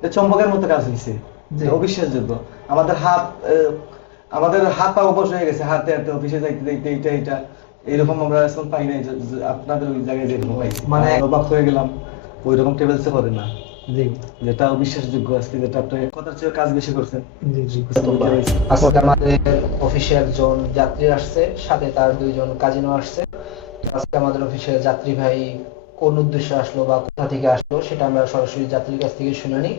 এটা চম্বকের মতো কাজ হয়েছে। অবিশ্বাসযোগ্য। আমাদের হাত আমাদের হাত পা অবশ হয়ে গেছে হাতে হাতে অফিসে যাইতে যাইতে এইটা এইটা। এরকম আমরা এখন পাই নাই আপনাদের ওই জায়গায় যেরকম পাইছি মানে- অবাক হয়ে গেলাম ওই রকম টেবিলসে করে না। যেটা অবিশ্বাসযোগ্য আজকে যেটা আপনি কথার চেয়ে কাজ বেশি করছেন। আজকে আমাদের অফিসে একজন যাত্রী আসছে সাথে তার দুইজন কাজিনও আসছে। আজকে আমাদের অফিসে যাত্রী ভাই কোন উদ্দেশ্যে আসলো বা কোথা থেকে আসলো সেটা আমরা সরাসরি যাত্রীর কাছ থেকে শুনে নিই।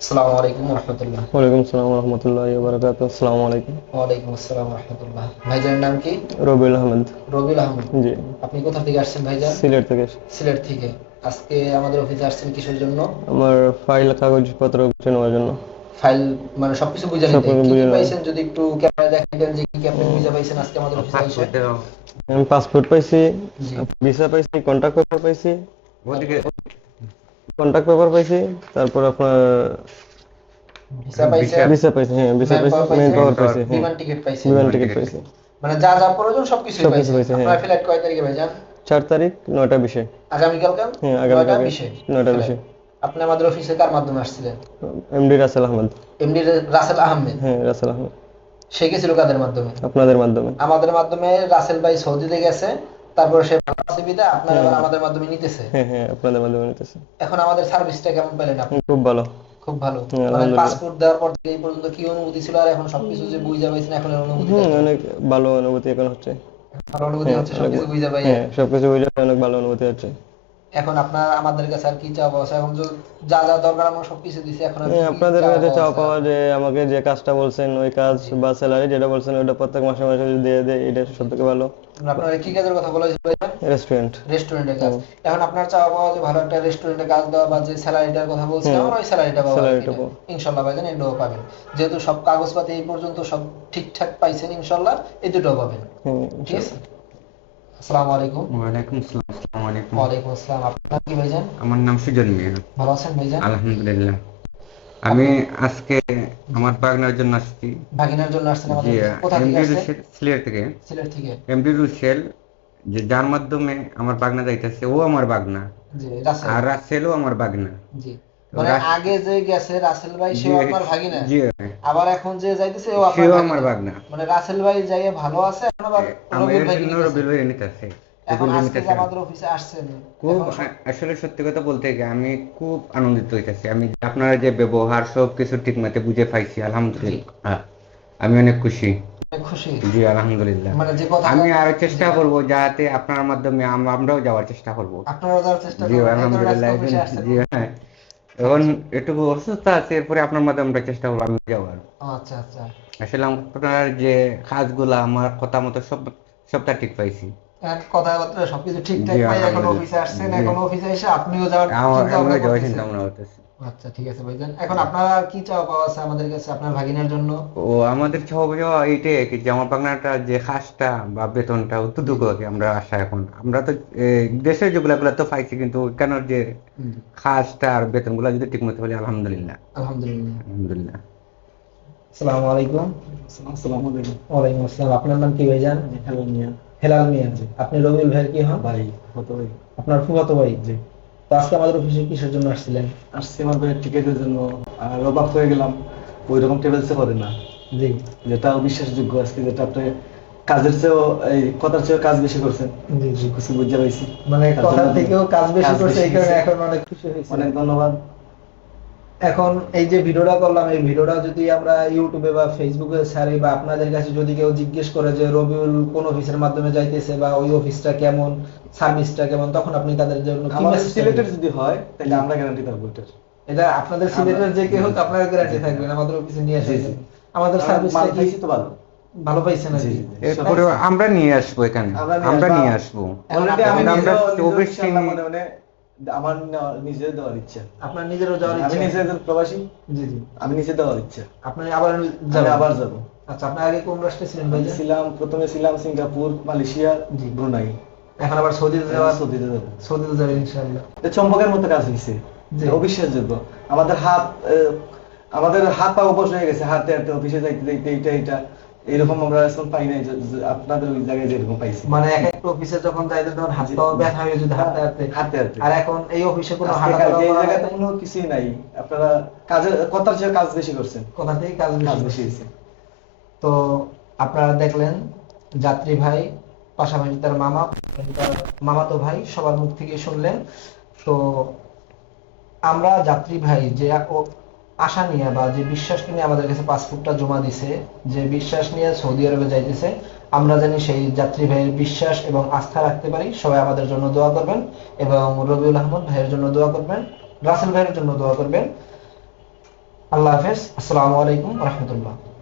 আসসালামু আলাইকুম রহমতুল্লাহ। ওয়ালাইকুম আসসালাম রহমতুল্লাহ বারাকাত আসসালামু আলাইকুম। ওয়ালাইকুম আসসালাম রহমতুল্লাহ। ভাইজানের নাম কি? রবিউল আহমেদ। রবিউল আহমেদ। জি। আপনি কোথা থেকে আসছেন ভাইজান? সিলেট থেকে সিলেট থেকে। আজকে আমাদের অফিসে আসছেন কিসের জন্য? আমার ফাইল কাগজপত্র গুছিয়ে নেওয়ার জন্য। ফাইল মানে সবকিছু বুঝে নিতে। কি। পাইছেন যদি একটু ক্যামেরা দেখাইতেন যে কি কি আপনি বুঝে পাইছেন আজকে আমাদের অফিসে এসে? আমি পাসপোর্ট পাইছি। ভিসা পাইছি কন্ট্যাক্ট পেপার পাইছি। কন্ট্যাক্ট পেপার পাইছি তারপর আপনার ভিসা পাইছি? হ্যাঁ ভিসা পাইছি মেন পাওয়ার পাইছি। হ্যাঁ। বিমান টিকিট পাইছেন বিমান টিকিট পাইছি। মানে যা যা প্রয়োজন সবকিছু পাইছি, হ্যাঁ। আপনার ফ্লাইট কয় তারিখে ভাইজান চার তারিখ নয়টা বিশে। আগামীকাল কাল হ্যাঁ আগামীকাল বিশে? নয়টা বিশে। আপনি আমাদের অফিসে কার মাধ্যমে আসছিলেন? এমডি রাসেল আহমেদ। এমডি রাসেল আহমেদ। হ্যাঁ রাসেল আহমেদ। সে গেছিল কাদের মাধ্যমে? আপনাদের মাধ্যমে। আমাদের মাধ্যমে রাসেল ভাই সৌদিতে গেছে তারপর সে বিদায় আপনার আবার আমাদের মাধ্যমে নিতেছে। হ্যাঁ হ্যাঁ আপনাদের মাধ্যমে নিতেছে। এখন আমাদের সার্ভিসটা কেমন পেলেন আপনি? খুব ভালো। খুব ভালো। মানে পাসপোর্ট দেওয়ার পর থেকে এই পর্যন্ত কি অনুভূতি ছিল? আর এখন সবকিছু যে বুঝা পাইছেন এখন অনুভূতি অনেক ভালো অনুভূতি এখন হচ্ছে। ভালো অনুভূতি হ্যাঁ, হচ্ছে সবকিছু বুঝা পাই হ্যাঁ সবকিছু বুঝে অনেক ভালো অনুভূতি হচ্ছে। এখন আপনার আমাদের কাছে আর কি চাওয়া আছে? এখন যে যা যা দরকার আমরা সবকিছু দিছি এখন আপনাদের কাছে চাওয়া পাওয়া যে আমাকে যে কাজটা বলছেন ওই কাজ বা স্যালারি যেটা বলছেন ওটা প্রত্যেক মাসে মাসে যদি দিয়ে দেয় এটা সব থেকে ভালো আপনার কি কাজের কথা বলা হয়েছিল ভাইয়া? রেস্টুরেন্ট রেস্টুরেন্টের কাজ। এখন আপনার চাওয়া পাওয়া যে ভালো একটা রেস্টুরেন্টে কাজ দেওয়া বা যে স্যালারিটার কথা বলছিলাম হুম। আমরা ওই স্যালারিটা পাবো। ইনশাল্লাহ ভাইজান এটাও পাবেন। যেহেতু সব কাগজপাতি এই পর্যন্ত সব ঠিকঠাক পাইছেন ইনশাল্লাহ এই দুটোও পাবেন। ঠিক আছে? আসসালামু আলাইকুম। ওয়ালাইকুম আসসালাম আসসালামু আলাইকুম। ওয়ালাইকুম আসসালাম। আপনার কি ভাইজান? আমার নাম সুজন মিয়া। ভালো আছেন ভাইজান? আলহামদুলিল্লাহ। আমি আজকে আমার বাগনার জন্য আসছি। ভাগিনার জন্য আসছেন আমাদের কোথা থেকে আসছেন? সিলেট থেকে। সিলেট থেকে। এমডি রুসেল যে যার মাধ্যমে আমার বাগনা যাইতেছে ও আমার বাগনা। আর রাসেলও আমার বাগনা। জি। মানে আগে যে গেছে রাসেল ভাই সেও আপনার ভাগিনা। জি। আবার এখন যে যাইতেছে ও আপনার আমার বাগনা মানে রাসেল ভাই যাইয়ে ভালো আছে এখন আবার আমার রবিউল ভাই। রবিল ভাই নিতেছে এখন আজকে আমাদের অফিসে আসছেন খুব আসলে সত্যি কথা বলতে গিয়ে আমি খুব আনন্দিত হইতেছি। আমি আপনারা যে ব্যবহার সব কিছু ঠিক মতো বুঝে পাইছি আলহামদুলিল্লাহ। আমি অনেক খুশি। খুশি। জি আলহামদুলিল্লাহ। মানে যে কথা আমি আরও চেষ্টা করব যাতে আপনার মাধ্যমে আমরাও যাওয়ার চেষ্টা করব। আপনারা যাওয়ার চেষ্টা জি আলহামদুলিল্লাহ জি হ্যাঁ। এখন একটু অসুস্থ আছে এরপরে আপনার মাধ্যমে আমরা চেষ্টা করব আমি যাওয়ার আচ্ছা আচ্ছা। আসলে আপনার যে কাজগুলা আমার কথা মতো সব সবটা ঠিক পাইছি। কথাবার্তা সবকিছু ঠিকঠাক এখন অফিসে আসছেন এখন অফিসে এসে আপনিও যাওয়ার চিন্তা ভাবনা আমরা করতেছেন। আচ্ছা ঠিক আছে ভাইজান। এখন আপনারা আর কি চাওয়া পাওয়া আছে আমাদের কাছে আপনার ভাগিনার জন্য? ও আমাদের চাওয়া পাওয়া এইটাই কি যে আমার যে খাসটা বা বেতনটা অতটুকু আমরা আশা এখন। আমরা তো দেশের যেগুলা গুলা তো পাইছি কিন্তু কেন যে খাসটা আর বেতনগুলো যদি ঠিক মতো বলি আলহামদুলিল্লাহ। আলহামদুলিল্লাহ। আলহামদুলিল্লাহ। আসসালামু আলাইকুম। আসসালামু আলাইকুম। ওয়ালাইকুম আসসালাম। আপনার নাম কি ভাইজান? মিয়া। হেলাল মিয়া আপনি রবিউল ভাইয়ের কি হন? ভাই আপনার ফুফাতো ভাই জি তো আজকে আমাদের অফিসে কিসের জন্য আসছিলেন? আসছি আমার ভাইয়ের টিকেটের জন্য। আর অবাক হয়ে গেলাম ওই রকম টেবিলসে করে না। জি। যেটা অবিশ্বাসযোগ্য আজকে যেটা আপনি কাজের চেয়েও এই কথার চেয়েও কাজ বেশি করছেন। জি জি। কিছু বুঝতে পারছি মানে কথার থেকেও কাজ বেশি করছে এই কারণে এখন অনেক খুশি হয়েছে। অনেক ধন্যবাদ। এখন এই যে ভিডিওটা করলাম এই ভিডিওটা যদি আমরা ইউটিউবে বা ফেসবুকে ছাড়ি বা আপনাদের কাছে যদি কেউ জিজ্ঞেস করে যে রবিউল কোন অফিসের মাধ্যমে যাইতেছে বা ওই অফিসটা কেমন? সার্ভিসটা কেমন? তখন আপনি তাদের জন্য কি আমাদের message সিলেটের যদি হয় তাহলে আমরা গ্যারান্টি থাকব এটার এটা আপনাদের সিলেটের যে কেউ হোক আপনার গ্যারান্টি থাকবেন আমাদের অফিসে নিয়ে জি। আমাদের কারণ সার্ভিস মাল তো ভালো। ভালো পাইছেন আর কি। এরপরে আমরা নিয়ে আসব এখানে। আমরা নিয়ে আসব। আমরা নিজেও- নিজেও চব্বিশ ইনশাআল্লাহ দিন- মনে মনে আমার নেওয়া- নিজে দেওয়ার ইচ্ছা। আপনার নিজেরও যাওয়ার আমি ইচ্ছা? নিজে একজন প্রবাসী। জি জি। আমি নিজে দেওয়ার ইচ্ছা। আপনি আবার যাবেন? আবার যাব। আচ্ছা আপনি আগে কোন রাষ্ট্রে ছিলেন ভাই আমি ছিলাম প্রথমে ছিলাম সিঙ্গাপুর মালয়েশিয়া জি। ব্রুনাই। এখন আবার সৌদিতে যাওয়ার সৌদিতে যাব। সৌদিতে যাবেন ইনশাআল্লাহ। এটা চম্বকের মতো কাজ হইছে। জি। অবিশ্বাসযোগ্য আমাদের হাত আমাদের হাত পা অবশ হয়ে গেছে হাতে হাতে অফিসে যাইতে যাইতে এইটা এইটা। এইরকম আমরা এখন পাই নাই আপনাদের ওই জায়গায় যেরকম পাইছি। মানে এক একটা অফিসে যখন যাইতে তখন হাত পা ব্যথা হয়ে যেত হাঁটতে হাঁটতে। হাতে হাতে আর এখন এই অফিসে কোনো আজকে হাঁটা এই জায়গাতে কোনো কিছুই নাই। আপনারা কাজের কথার চেয়ে কাজ বেশি করছেন। কোথা থেকে কাজ কাজ বেশি বেশি হয়েছে। তো আপনারা দেখলেন যাত্রী ভাই পাশাপাশি তার মামা তার মামাতো ভাই সবার মুখ থেকে শুনলেন। তো আমরা যাত্রী ভাই যে আশা নিয়ে বা যে বিশ্বাস নিয়ে আমাদের কাছে পাসপোর্টটা জমা দিছে, যে বিশ্বাস নিয়ে সৌদি আরবে যাইতেছে, আমরা জানি সেই যাত্রী ভাইয়ের বিশ্বাস এবং আস্থা রাখতে পারি। সবাই আমাদের জন্য দোয়া করবেন এবং রবিউল আহমদ ভাইয়ের জন্য দোয়া করবেন, রাসেল ভাইয়ের জন্য দোয়া করবেন। আল্লাহ হাফেজ। আসসালামু আলাইকুম রহমতুল্লাহ।